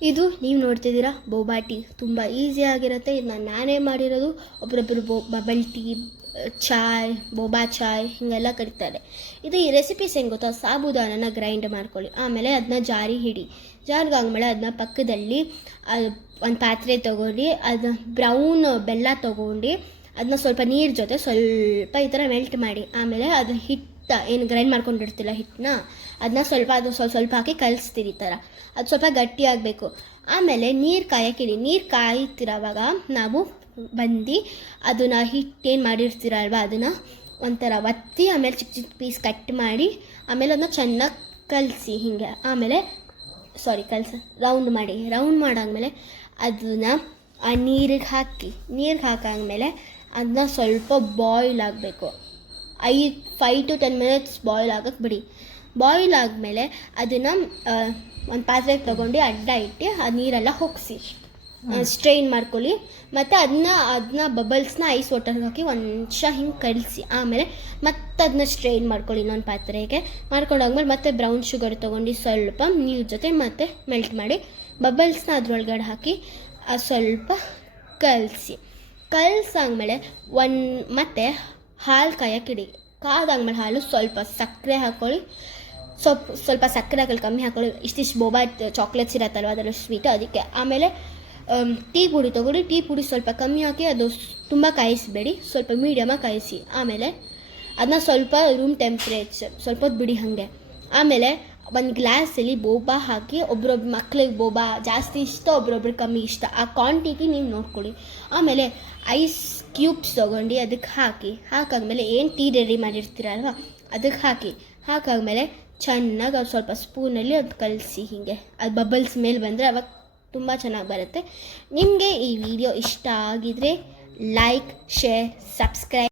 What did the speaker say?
ಇದು ನೀವು ನೋಡ್ತಿದ್ದೀರಾ ಬೋಬಾ ಟೀ. ತುಂಬ ಈಸಿಯಾಗಿರುತ್ತೆ. ಇದನ್ನ ನಾನೇ ಮಾಡಿರೋದು. ಒಬ್ಬರೊಬ್ಬರು ಬಬಲ್ ಟೀ, ಚಾಯ್, ಬೋಬಾ ಚಾಯ್ ಹೀಗೆಲ್ಲ ಕರೀತಾರೆ. ಇದು ಈ ರೆಸಿಪೀಸ್ ಹೆಂಗೆ ಗೊತ್ತಾ, ಸಾಬುದಾನನ ಗ್ರೈಂಡ್ ಮಾಡ್ಕೊಳ್ಳಿ, ಆಮೇಲೆ ಅದನ್ನ ಜಾರಿಗೆ ಆದಮೇಲೆ ಅದನ್ನ ಪಕ್ಕದಲ್ಲಿ ಒಂದು ಪಾತ್ರೆ ತೊಗೊಂಡು ಅದನ್ನ ಬ್ರೌನ್ ಬೆಲ್ಲ ತೊಗೊಂಡು ಅದನ್ನ ಸ್ವಲ್ಪ ನೀರು ಜೊತೆ ಸ್ವಲ್ಪ ಈ ಥರ ಮೆಲ್ಟ್ ಮಾಡಿ, ಆಮೇಲೆ ಅದು ಹಿಟ್ಟು ಏನು ಗ್ರೈಂಡ್ ಮಾಡ್ಕೊಂಡಿರ್ತಿಲ್ಲ ಹಿಟ್ಟನ್ನ, ಅದನ್ನ ಸ್ವಲ್ಪ ಹಾಕಿ ಕಲಿಸ್ತೀರಿ ಈ ಥರ. ಅದು ಸ್ವಲ್ಪ ಗಟ್ಟಿಯಾಗಬೇಕು. ಆಮೇಲೆ ನೀರು ಕಾಯಕ್ಕಿಡಿ. ನೀರು ಕಾಯ್ತಿರೋವಾಗ ನಾವು ಬಂದು ಅದನ್ನು ಹಿಟ್ಟೇನು ಮಾಡಿರ್ತೀರಲ್ವ ಅದನ್ನು ಒಂಥರ ಒತ್ತಿ, ಆಮೇಲೆ ಚಿಕ್ಕ ಚಿಕ್ಕ ಪೀಸ್ ಕಟ್ ಮಾಡಿ, ಆಮೇಲೆ ಅದನ್ನ ಚೆನ್ನಾಗಿ ಕಲಸಿ ಹೀಗೆ, ಆಮೇಲೆ ರೌಂಡ್ ಮಾಡಾದ್ಮೇಲೆ ಅದನ್ನು ಆ ನೀರಿಗೆ ಹಾಕಾದ್ಮೇಲೆ ಅದನ್ನ ಸ್ವಲ್ಪ ಬಾಯ್ಲ್ ಆಗಬೇಕು. 5 to 10 minutes ಬಾಯ್ಲ್ ಆಗಕ್ಕೆ ಬಿಡಿ. ಬಾಯ್ಲ್ ಆದಮೇಲೆ ಅದನ್ನು ಒಂದು ಪಾತ್ರೆಗೆ ತೊಗೊಂಡು ಅಡ್ಡ ಇಟ್ಟು ಆ ನೀರೆಲ್ಲ ಹೋಗಿಸಿ ಸ್ಟ್ರೈನ್ ಮಾಡ್ಕೊಳ್ಳಿ. ಮತ್ತು ಅದನ್ನ ಬಬಲ್ಸ್ನ ಐಸ್ ವಾಟರ್ಗೆ ಹಾಕಿ ಒಂದು ನಿಮಿಷ ಹಿಂಗೆ ಕಲಿಸಿ, ಆಮೇಲೆ ಮತ್ತೆ ಅದನ್ನ ಸ್ಟ್ರೈನ್ ಮಾಡ್ಕೊಳ್ಳಿ ಇನ್ನೊಂದು ಪಾತ್ರೆಗೆ. ಮಾಡ್ಕೊಂಡಾದ್ಮೇಲೆ ಮತ್ತೆ ಬ್ರೌನ್ ಶುಗರ್ ತೊಗೊಂಡು ಸ್ವಲ್ಪ ನೀರು ಜೊತೆ ಮತ್ತೆ ಮೆಲ್ಟ್ ಮಾಡಿ ಬಬಲ್ಸ್ನ ಅದ್ರೊಳಗಡೆ ಹಾಕಿ ಸ್ವಲ್ಪ ಕಲಸಾದ್ಮೇಲೆ ಮತ್ತೆ ಹಾಲು ಕಾಯಕ್ಕಿಡಿ. ಕಾದಾದ್ಮೇಲೆ ಹಾಲು ಸ್ವಲ್ಪ ಸಕ್ಕರೆ ಹಾಕ್ಕೊಳ್ಳಿ. ಸ್ವಲ್ಪ ಸಕ್ಕರೆ ಹಾಕಿ ಕಮ್ಮಿ ಹಾಕ್ಕೊಳ್ಳಿ. ಇಷ್ಟಿಷ್ಟು ಬೋಬಾ ಚಾಕ್ಲೇಟ್ಸ್ ಇರತ್ತಲ್ವ ಅದರಲ್ಲಿ ಸ್ವೀಟ್, ಅದಕ್ಕೆ. ಆಮೇಲೆ ಟೀ ಪುಡಿ ತೊಗೊಳ್ಳಿ. ಟೀ ಪುಡಿ ಸ್ವಲ್ಪ ಕಮ್ಮಿ ಹಾಕಿ, ಅದು ತುಂಬ ಕಾಯಿಸಬೇಡಿ, ಸ್ವಲ್ಪ ಮೀಡಿಯಮಾಗಿ ಕಾಯಿಸಿ. ಆಮೇಲೆ ಅದನ್ನ ಸ್ವಲ್ಪ ರೂಮ್ ಟೆಂಪ್ರೇಚರ್ ಸ್ವಲ್ಪ ಹೊತ್ತು ಬಿಡಿ ಹಾಗೆ. ಆಮೇಲೆ ಒಂದು ಗ್ಲಾಸಲ್ಲಿ ಬೋಬಾ ಹಾಕಿ, ಒಬ್ರೊಬ್ರು ಮಕ್ಳಿಗೆ ಬೋಬಾ ಜಾಸ್ತಿ ಇಷ್ಟ, ಒಬ್ರೊಬ್ರಿಗೆ ಕಮ್ಮಿ ಇಷ್ಟ, ಆ ಕ್ವಾಂಟಿಟಿ ನೀವು ನೋಡ್ಕೊಳ್ಳಿ. ಆಮೇಲೆ ಐಸ್ ಕ್ಯೂಬ್ಸ್ ತೊಗೊಂಡು ಅದಕ್ಕೆ ಹಾಕಾದ್ಮೇಲೆ ಏನು ಟೀ ರೆಡಿ ಮಾಡಿರ್ತೀರಲ್ವ ಅದಕ್ಕೆ ಹಾಕಾದ್ಮೇಲೆ ಚೆನ್ನಾಗಿ ಅದು ಸ್ವಲ್ಪ ಸ್ಪೂನಲ್ಲಿ ಅದು ಕಲಸಿ ಹೀಗೆ, ಅದು ಬಬಲ್ಸ್ ಮೇಲೆ ಬಂದರೆ ಅವಾಗ ತುಂಬ ಚೆನ್ನಾಗಿ ಬರುತ್ತೆ. ನಿಮಗೆ ಈ ವಿಡಿಯೋ ಇಷ್ಟ ಆಗಿದರೆ ಲೈಕ್, ಶೇರ್, ಸಬ್ಸ್ಕ್ರೈಬ್.